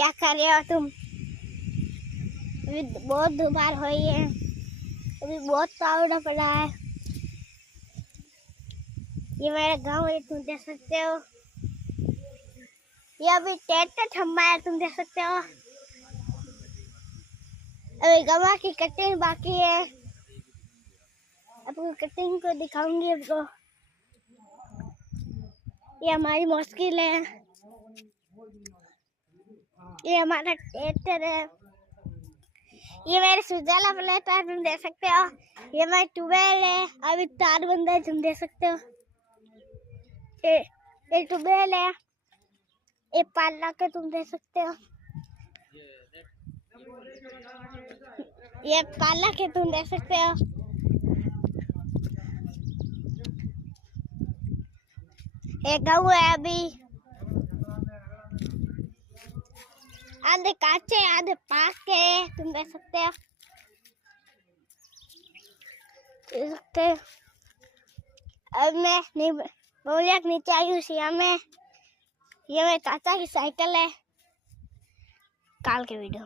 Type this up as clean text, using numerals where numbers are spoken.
क्या कर रहे हो तुम? अभी बहुत दोपहर हुई है, अभी बहुत पावड़ा पड़ा है। ये मेरा गांव है, तुम देख सकते हो। ये अभी ट्रैक्टर थमा है, तुम देख सकते हो। अभी गवा की कटिंग बाकी है, आपको कटिंग को दिखाऊंगी आपको। ये हमारी मुश्किल है, ये हमारा ट्रैक्टर है। ये मेरे सुजाला प्लेट है, तुम देख सकते हो। ये मेरा ट्यूबवेल है, अभी तार बंद है, तुम देख सकते हो। ये ट्यूबवेल है, ये पाला के तुम देख सकते हो। ये पाला के तुम देख सकते हो। ये गऊ है, अभी आधे काचे आधे पाक के तुम देख सकते हो। अब मैं नहीं बोलिया नीचे आई हूँ सिया में। ये मेरे चाचा की साइकिल है। काल के वीडियो।